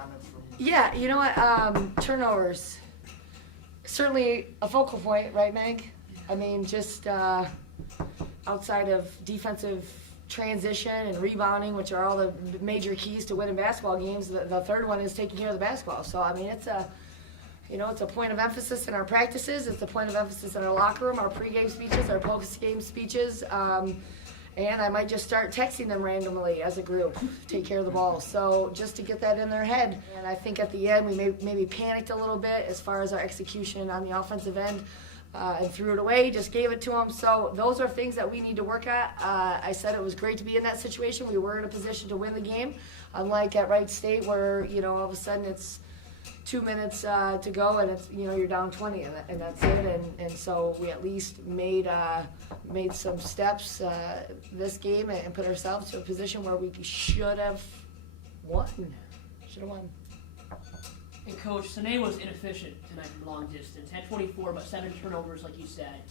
comments from you. Yeah, you know what? Turnovers. Certainly a focal point, right, Meg? I mean, just outside of defensive transition and rebounding, which are all the major keys to winning basketball games, the third one is taking care of the basketball. So, I mean, it's a point of emphasis in our practices. It's a point of emphasis in our locker room, our pregame speeches, our postgame speeches. And I might just start texting them randomly as a group, take care of the ball. So just to get that in their head. And I think at the end we maybe panicked a little bit as far as our execution on the offensive end and threw it away, just gave it to them. So those are things that we need to work at. I said it was great to be in that situation. We were in a position to win the game, unlike at Wright State where, all of a sudden it's 2 minutes to go and it's you're down 20 and that's it and so we at least made some steps this game and put ourselves to a position where we should have won. And Coach, Sine was inefficient tonight from long distance. Had 24 but 7 turnovers like you said.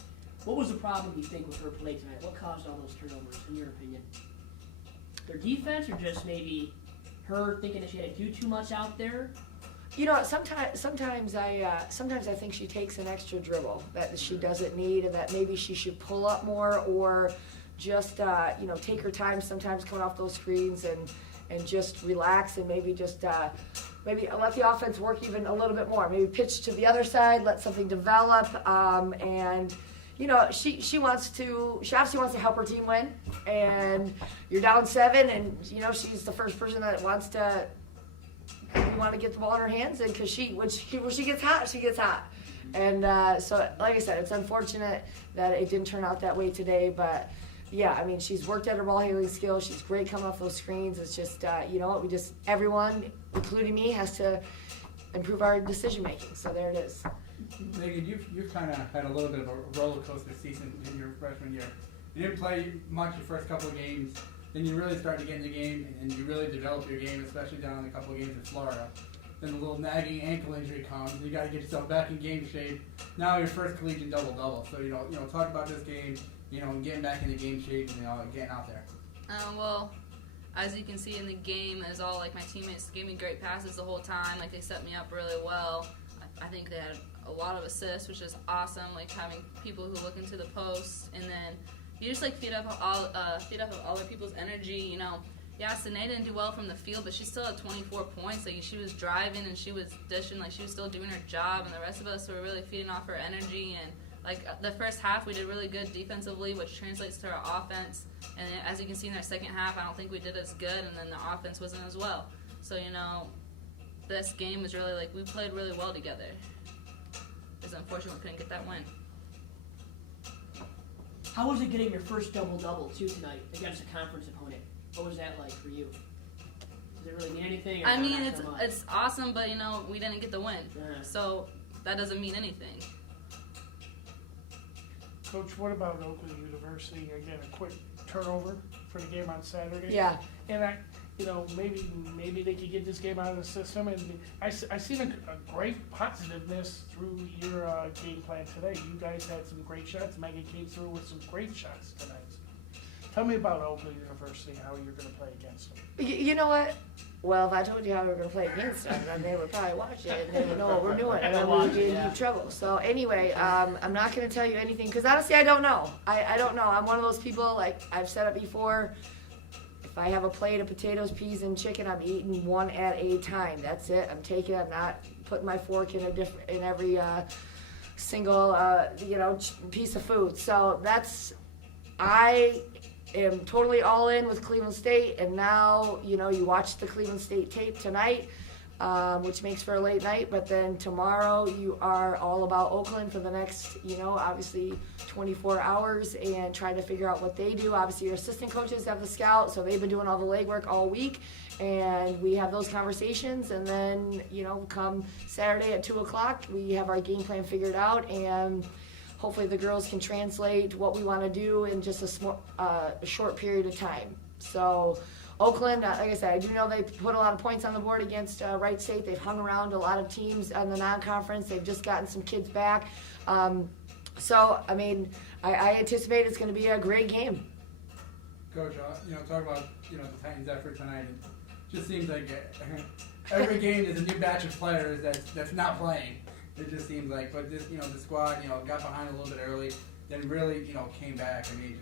What was the problem you think with her play tonight? What caused all those turnovers in your opinion? Their defense or just maybe her thinking that she had to do too much out there? Sometimes I think she takes an extra dribble that she doesn't need, and that maybe she should pull up more, or just take her time. Sometimes coming off those screens and just relax, and maybe just maybe let the offense work even a little bit more. Maybe pitch to the other side, let something develop, and. She obviously wants to help her team win, and you're down 7, and she's the first person that wants to. You want to get the ball in her hands, and because when she gets hot, she gets hot. And so, like I said, it's unfortunate that it didn't turn out that way today. But yeah, I mean, she's worked at her ball handling skills. She's great coming off those screens. It's just everyone, including me, has to improve our decision making. So there it is. Megan, you've kind of had a little bit of a roller coaster season in your freshman year. You didn't play much your first couple of games. Then you really start to get in the game, and you really develop your game, especially down in a couple of games in Florida. Then a little nagging ankle injury comes, and you got to get yourself back in game shape. Now your first collegiate double-double. So talk about this game, and getting back into game shape, and getting out there. Well, as you can see in the game, as all my teammates gave me great passes the whole time. They set me up really well. I think they had a lot of assists, which is awesome. Having people who look into the post, and then. You just feed up all other people's energy. Yeah, Sine didn't do well from the field, but she still had 24 points. She was driving and she was dishing, she was still doing her job. And the rest of us were really feeding off her energy. And the first half, we did really good defensively, which translates to our offense. And as you can see in our second half, I don't think we did as good, and then the offense wasn't as well. So this game was really we played really well together. It's unfortunate we couldn't get that win. How was it getting your first double-double, too, tonight against a conference opponent? What was that like for you? Does it really mean anything? I mean, it's awesome, but, we didn't get the win. Yeah. So that doesn't mean anything. Coach, what about Oakland University? Again, a quick turnover for the game on Saturday. Yeah. And maybe they could get this game out of the system. And I seen a great positiveness through your game plan today. You guys had some great shots. Megan came through with some great shots tonight. Tell me about Oakland University, how you're going to play against them. You know what? Well, if I told you how we were going to play against them, then they would probably watch it and they would know what we're doing, and then we would get in deep trouble. So anyway, I'm not going to tell you anything because honestly, I don't know. I don't know. I'm one of those people, I've said it before. If I have a plate of potatoes, peas, and chicken, I'm eating one at a time. That's it. I'm taking it. I'm not putting my fork in every single piece of food. So I am totally all in with Cleveland State, and now you watch the Cleveland State tape tonight, which makes for a late night, but then tomorrow you are all about Oakland for the next obviously 24 hours and trying to figure out what they do. Obviously your assistant coaches have the scout, so they've been doing all the legwork all week, and we have those conversations, and then come Saturday at 2 o'clock we have our game plan figured out, and hopefully the girls can translate what we want to do in just a short period of time. So Oakland, like I said, I do know they put a lot of points on the board against Wright State. They've hung around a lot of teams on the non-conference. They've just gotten some kids back. So, I mean, I anticipate it's going to be a great game. Coach, talk about the Titans' effort tonight. And just seems like every game there's a new batch of players that's not playing. It just seems like, but this, the squad, got behind a little bit early, then really, came back. I mean,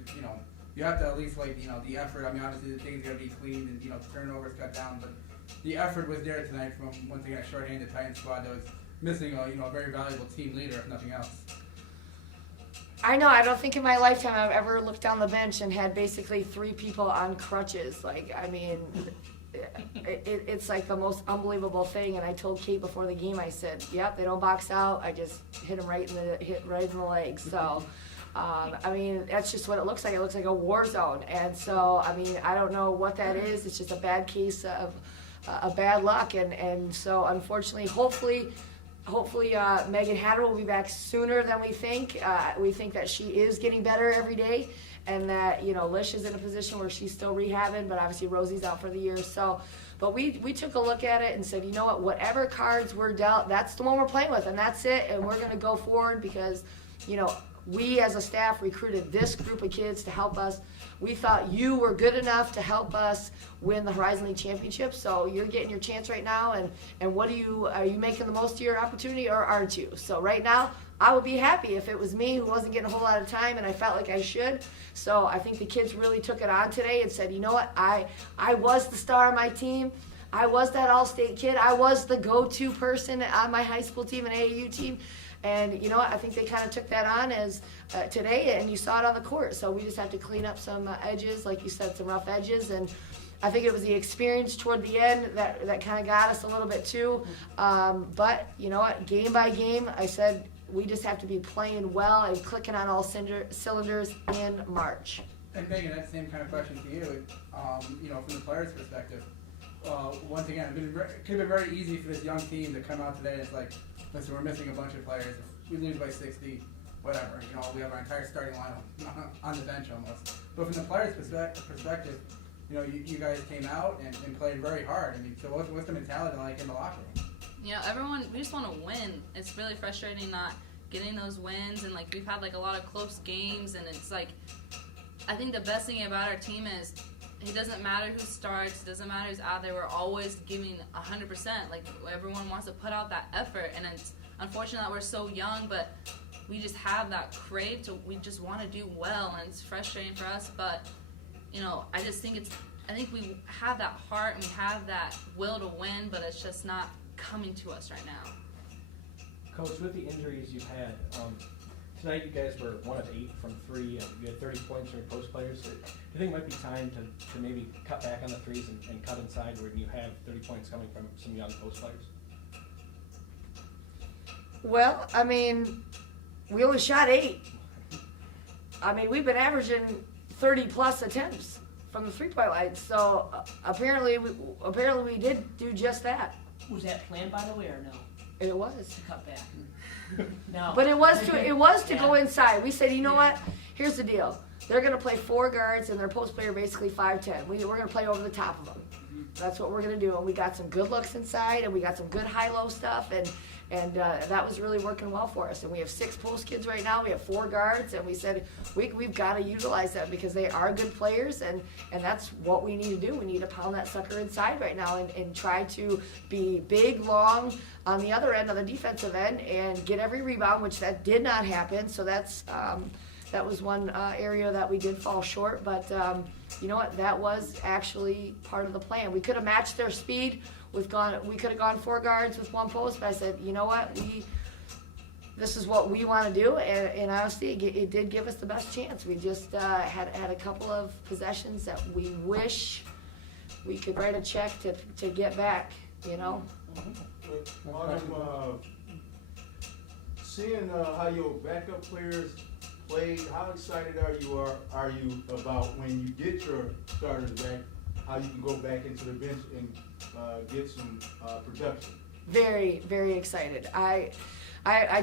you have to at least like, the effort. I mean, obviously the things got to be cleaned and, turnovers cut down, but the effort was there tonight from, once again, a short-handed Titans squad that was missing a very valuable team leader, if nothing else. I know. I don't think in my lifetime I've ever looked down the bench and had basically 3 people on crutches. Like, I mean, it's like the most unbelievable thing. And I told Kate before the game, I said, "Yep, they don't box out. I just hit them right in the legs." So, I mean, that's just what it looks like. It looks like a war zone. And so, I mean, I don't know what that is. It's just a bad case of a bad luck. And so, unfortunately, hopefully, Megan Hatter will be back sooner than we think. We think that she is getting better every day, and that Lish is in a position where she's still rehabbing, but obviously Rosie's out for the year. So, but we took a look at it and said, you know what, whatever cards we're dealt, that's the one we're playing with, and that's it. And we're going to go forward because, we as a staff recruited this group of kids to help us. We thought you were good enough to help us win the Horizon League Championship, so you're getting your chance right now, and what are you making the most of your opportunity, or aren't you? So right now, I would be happy if it was me who wasn't getting a whole lot of time and I felt like I should. So I think the kids really took it on today and said, you know what, I was the star of my team. I was that all-state kid. I was the go-to person on my high school team and AAU team. And you know what, I think they kind of took that on as today, and you saw it on the court. So we just have to clean up some edges, like you said, some rough edges. And I think it was the experience toward the end that kind of got us a little bit too. But you know what, game by game, I said we just have to be playing well and clicking on all cylinders in March. And Megan, that same kind of question to you, from the players' perspective. Once again, it could have been very easy for this young team to come out today and it's like, listen, we're missing a bunch of players. If we lose by 60, whatever. We have our entire starting lineup on the bench almost. But from the players' perspective, you guys came out and played very hard. I mean, so what's the mentality like in the locker room? Everyone, we just want to win. It's really frustrating not getting those wins, and like we've had like a lot of close games, and it's like, I think the best thing about our team is it doesn't matter who starts, it doesn't matter who's out there, we're always giving 100%. Like, everyone wants to put out that effort, and it's unfortunate that we're so young, but we just have that crave to, we just want to do well, and it's frustrating for us, but, I just think I think we have that heart and we have that will to win, but it's just not coming to us right now. Coach, with the injuries you've had, tonight you guys were 1 of 8 from 3. You had 30 points from your post players. Do you think it might be time to maybe cut back on the threes and cut inside where you have 30 points coming from some young post players? Well, I mean, we only shot 8. I mean, we've been averaging 30-plus attempts from the three-point line. So apparently we did do just that. Was that planned, by the way, or no? It was. To cut back. No. But it was to Yeah. go inside. We said, you know what? Here's the deal. They're going to play 4 guards, and their post player basically 5'10". We're going to play over the top of them. That's what we're going to do. And we got some good looks inside, and we got some good high-low stuff, and that was really working well for us. And we have 6 post kids right now. We have 4 guards, and we said we've got to utilize them because they are good players, and that's what we need to do. We need to pound that sucker inside right now and try to be big, long on the other end of the defensive end and get every rebound, which that did not happen. So that was one area that we did fall short. But you know what? That was actually part of the plan. We could have matched their speed. We could have gone 4 guards with 1 post, but I said, you know what? This is what we want to do, and honestly, it did give us the best chance. We just had a couple of possessions that we wish we could write a check to get back, Seeing how your backup players played, how excited are you about when you get your starters back, how you can go back into the bench and get some production? Very, very excited. I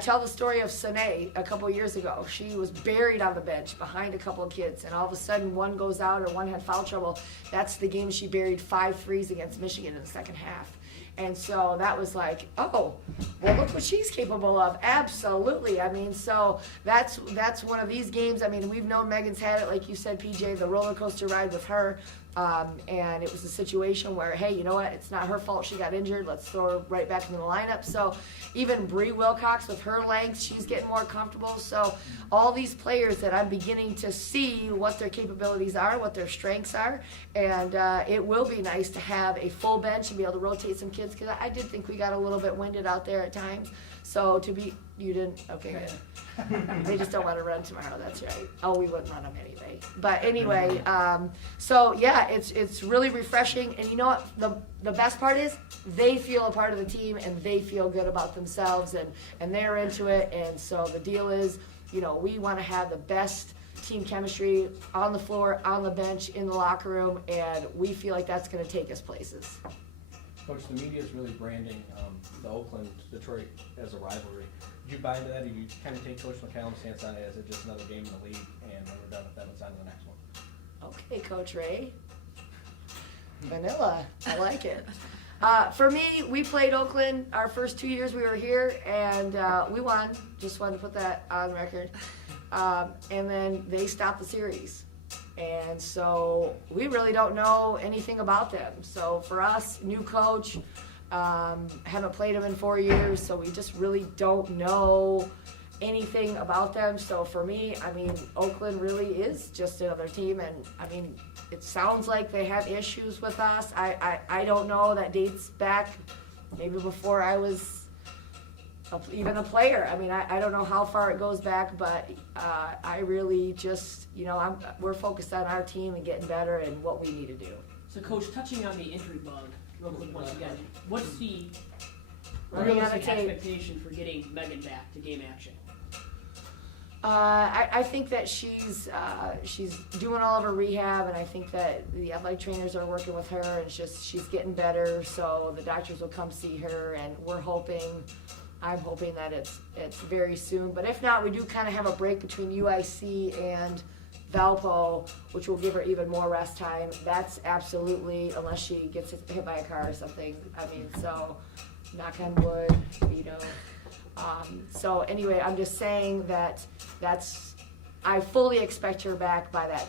tell the story of Sine a couple years ago. She was buried on the bench behind a couple of kids, and all of a sudden one goes out or one had foul trouble. That's the game she buried 5 threes against Michigan in the second half. And so that was like, oh, well, look what she's capable of. Absolutely. I mean, so that's one of these games. I mean, we've known Megan's had it, like you said, PJ, the roller coaster ride with her. And it was a situation where, hey, you know what? It's not her fault she got injured. Let's throw her right back into the lineup. So even Bree Wilcox with her length, she's getting more comfortable. So all these players that I'm beginning to see what their capabilities are, what their strengths are, and it will be nice to have a full bench and be able to rotate some kids, because I did think we got a little bit winded out there at times. So you didn't, okay, good. They just don't want to run tomorrow, that's right. Oh, we wouldn't run them anyway. But anyway, so yeah, it's really refreshing. And you know what, the best part is they feel a part of the team and they feel good about themselves and they're into it. And so the deal is, you know, we want to have the best team chemistry on the floor, on the bench, in the locker room, and we feel like that's going to take us places. Coach, the media is really branding the Oakland, Detroit as a rivalry. Did you buy into that, or do you kind of take Coach McCallum's stance on it as it's just another game in the league, and when we're done with them, it's on to the next one? Okay, Coach Ray. Vanilla, I like it. For me, we played Oakland our first 2 years we were here, and we won. Just wanted to put that on record. And then they stopped the series. And so we really don't know anything about them. So for us, new coach, haven't played them in 4 years, so we just really don't know anything about them. So for me, I mean, Oakland really is just another team, and I mean, it sounds like they have issues with us. I don't know, that dates back maybe before I was even a player. I mean, I don't know how far it goes back, but I really just, you know, we're focused on our team and getting better and what we need to do. So, Coach, touching on the injury bug real quick once again, what's the Running on realistic the tape. expectation for getting Megan back to game action? I think that she's doing all of her rehab, and I think that the athletic trainers are working with her, and she's getting better. So the doctors will come see her, and I'm hoping that it's very soon. But if not, we do kind of have a break between UIC and Valpo, which will give her even more rest time. That's absolutely, unless she gets hit by a car or something. I mean, so knock on wood, you know. So anyway, I'm just saying that I fully expect her back by that time.